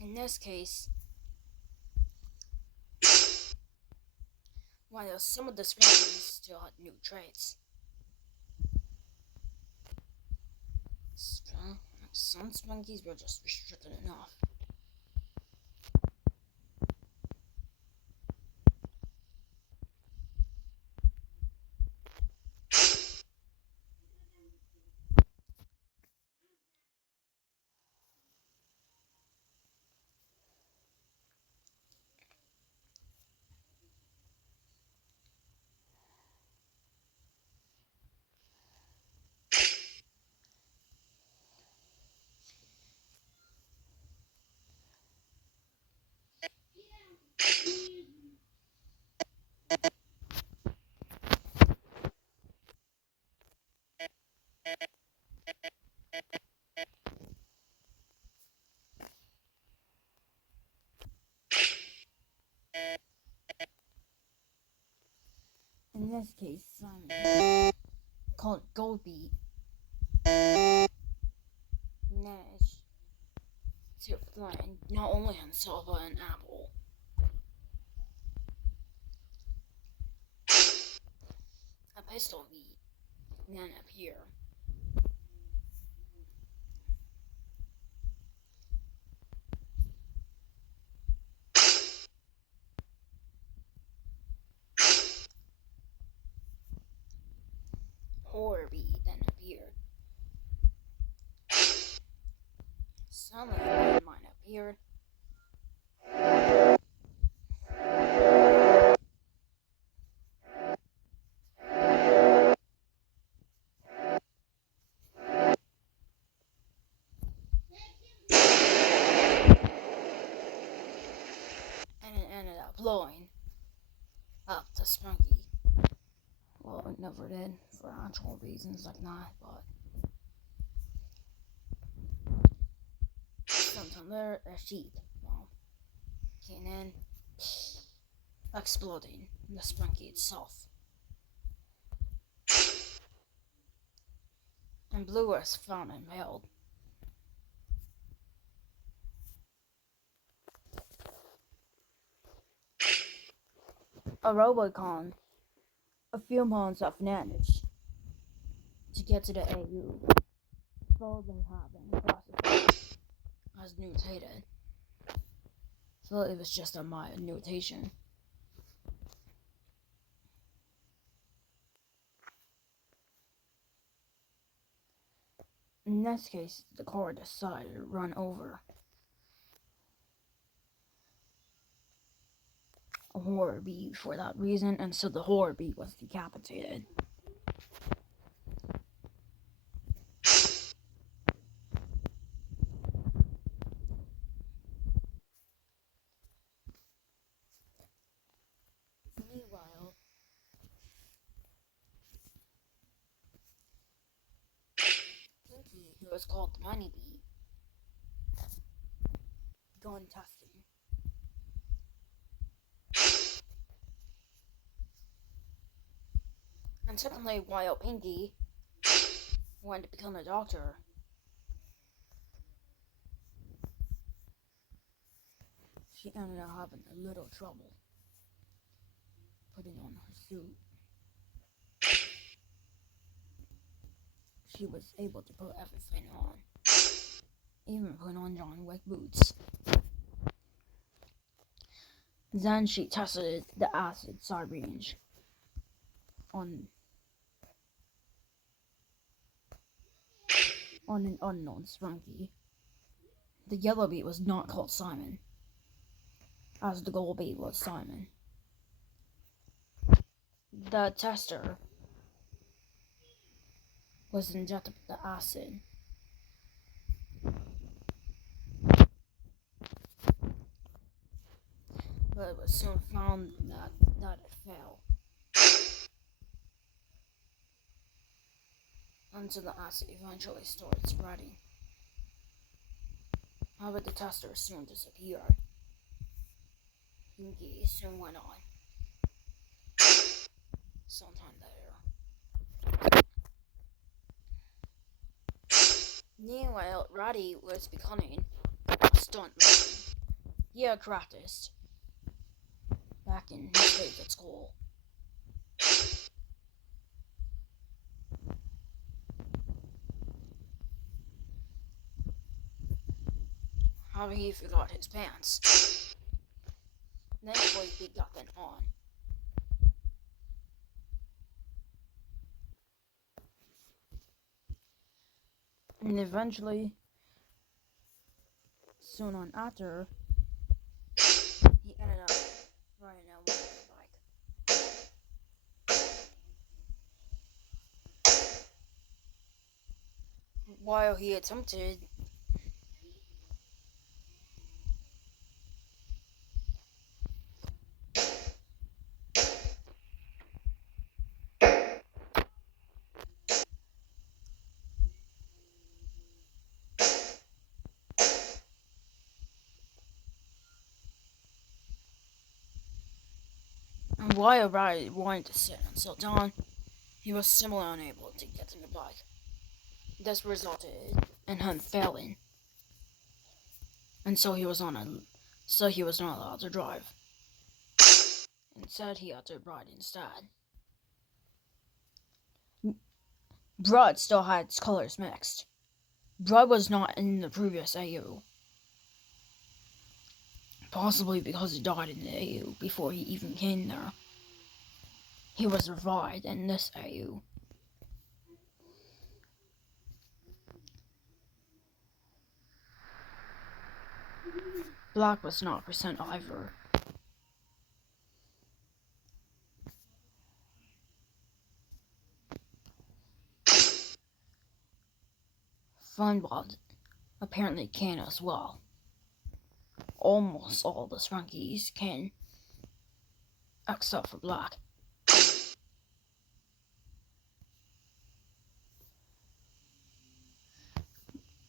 In this case, while some of the Sprunkies still had new traits, some Sprunkies were just restricted enough. In this case, Simon, called Goldbeat, managed to find not only himself but an apple. A pistol beat then appeared. Horror beat then appeared. Suddenly, a mine appeared. And it ended up blowing up the Sprunky. Well, it never did for actual reasons like that, but sometimes there a sheep, well, came in, exploding the Sprunky itself. And Blue was found and held. A Robocon, a few months of managed to get to the AU, though they have been classified as mutated. So it was just a mild mutation. In this case, the car decided to run over a horror bee for that reason, and so the horror bee was decapitated. Meanwhile, Pinky, who was called the Money Bee, gun testing. And suddenly, while Pinky wanted to become a doctor, she ended up having a little trouble putting on her suit. She was able to put everything on, even put on John Wick boots. Then she tested the acid syringe on an unknown Sprunky. The yellow bee was not called Simon, as the gold bee was Simon. The tester was injected with the acid. But it was soon found that it failed. Until the acid eventually started spreading. However, the tester soon disappeared. Pinky soon went on. Sometime later. Meanwhile, Roddy was becoming a stunt motion. He had practiced back in his days at school. How he forgot his pants. Thankfully, he got them on. And eventually, soon on after, he ended up riding a motorbike. While he attempted while Riley wanted to sit and sit down, he was similarly unable to get on the bike. This resulted in him failing, and so he was not allowed to drive. Instead, he had to ride instead. Blood still had its colors mixed. Blood was not in the previous AU. Possibly because he died in the AU before he even came there. He was revived in this AU. Black was not present either. Funbot apparently can as well. Almost all the sprunkis can, except for Black.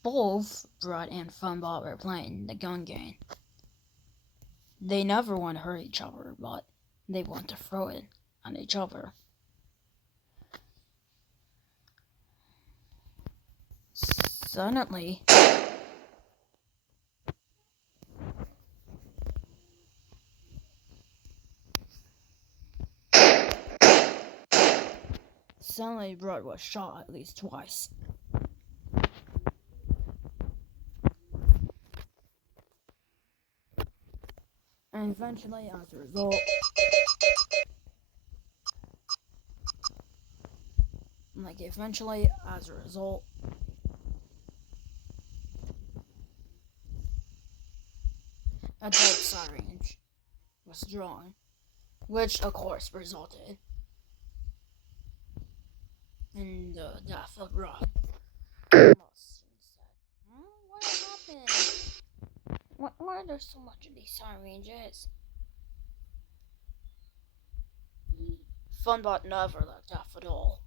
Both Brad and Funbot were playing the gun game. They never want to hurt each other, but they want to throw it at each other. Suddenly, Brad was shot at least twice. And eventually, as a result, a dead syringe was drawn, which of course resulted in the death of Rod. What happened? Why are there so much of these syringes? Funbot never let death at all.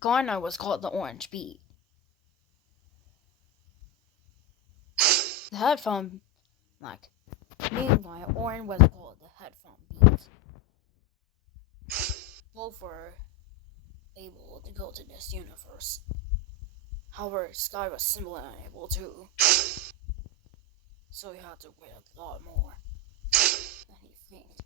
Garner was called the Orange Beat. The headphone, meanwhile, Orange was called the Headphone Beat. Both were able to go to this universe. However, Sky was simply unable to. So he had to wait a lot more than he thinked.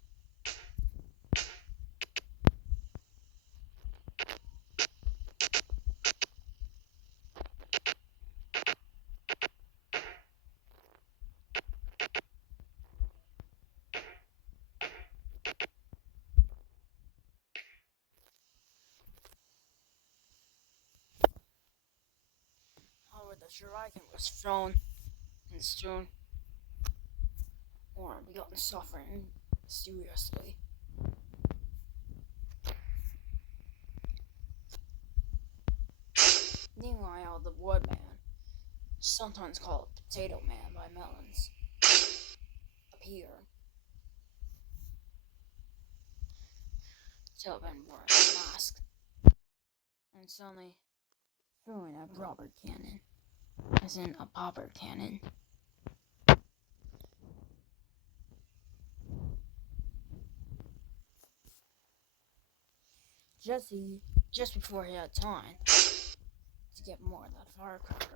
However, the shuriken was thrown and soon Orange began suffering seriously. Meanwhile, the Woodman, sometimes called Potato Man by Melons, appeared to have been wearing a mask. and suddenly throwing a rubber cannon, as in a popper cannon. Jesse, just before he had time to get more of that firecracker,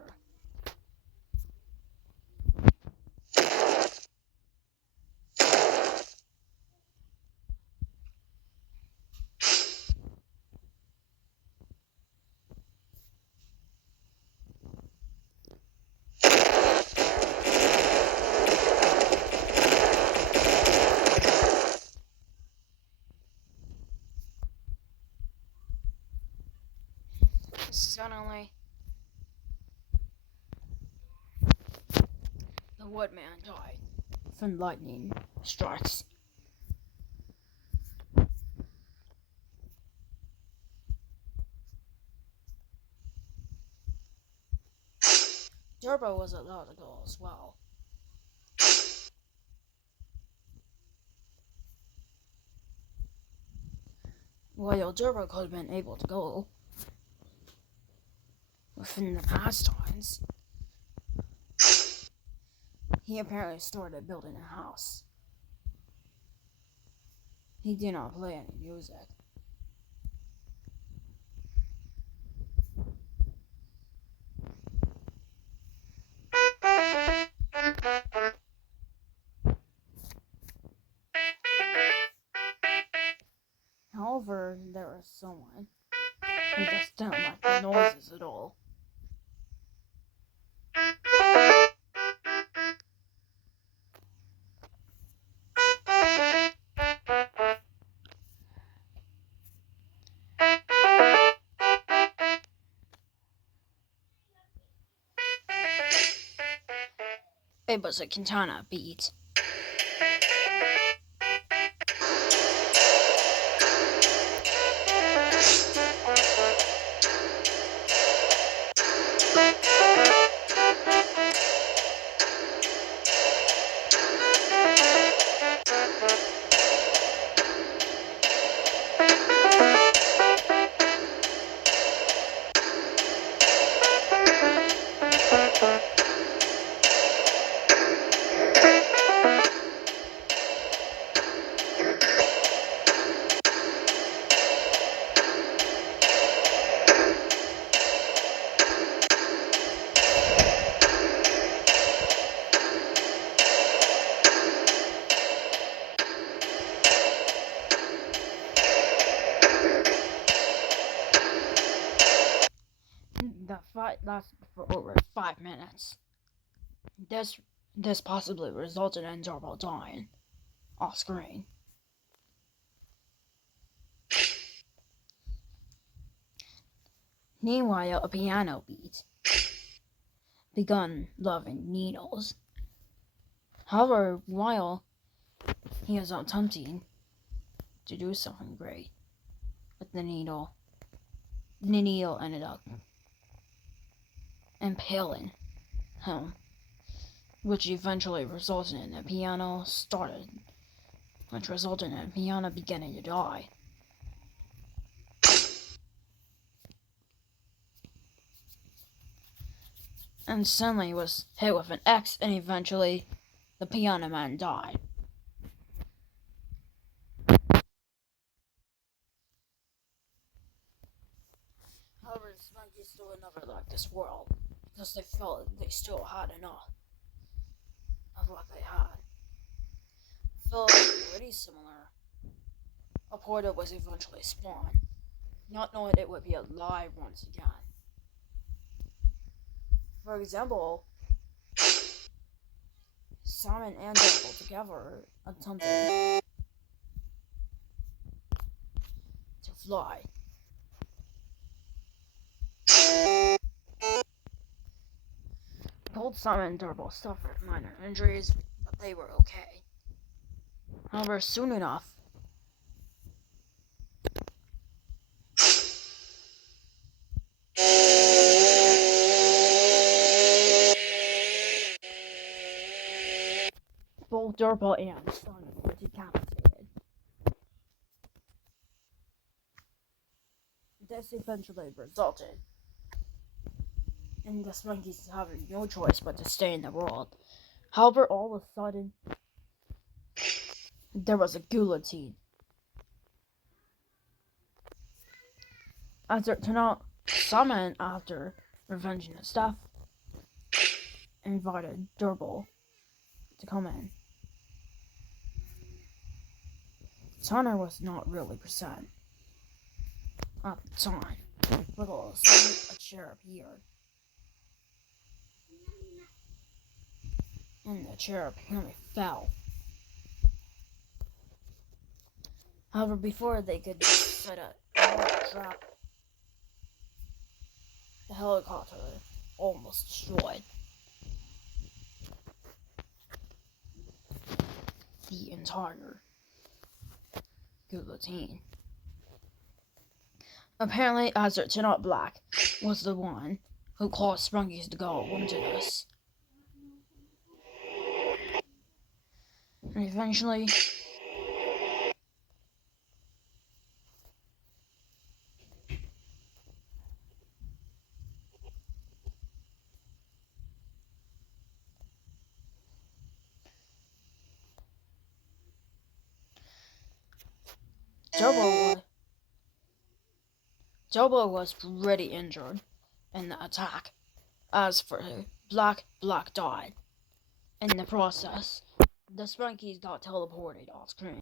suddenly the woodman died from lightning strikes. Turbo was allowed to go as well. While Turbo could have been able to go within the past times, he apparently started building a house. He did not play any music. However, there was someone who just didn't like the noises at all. It was a katana beat. The fight lasted for over 5 minutes. This possibly resulted in Turbo dying off screen. Meanwhile, a piano beat begun loving needles. However, while he was attempting to do something great with the needle ended up impaling him, which eventually resulted in the piano beginning to die. And suddenly was hit with an X, and eventually the piano man died. However, the Sprunkies still would never like this world, because they felt they still had enough of what they had. Felt pretty similar. A portal was eventually spawned, not knowing it would be alive once again. For example, Simon and Devil together attempted to fly. Both Simon and Devil suffered minor injuries, but they were okay. However, soon enough, both Durbo and Simon were decapitated. this eventually resulted in the Sprunkies having no choice but to stay in the world. However, all of a sudden, there was a guillotine. As it turned out, summoned after revenging his death, invited Durble to come in. Turner was not really present at the time, but all of a sudden a chair appeared. And the chair apparently fell. However, before they could set a trap, the helicopter almost destroyed the entire guillotine. Apparently, as it turned out, Black was the one who caused Sprunkies to go into this. And eventually, Jobo was pretty injured in the attack. As for Black died. In the process, the Sprunkies got teleported off screen.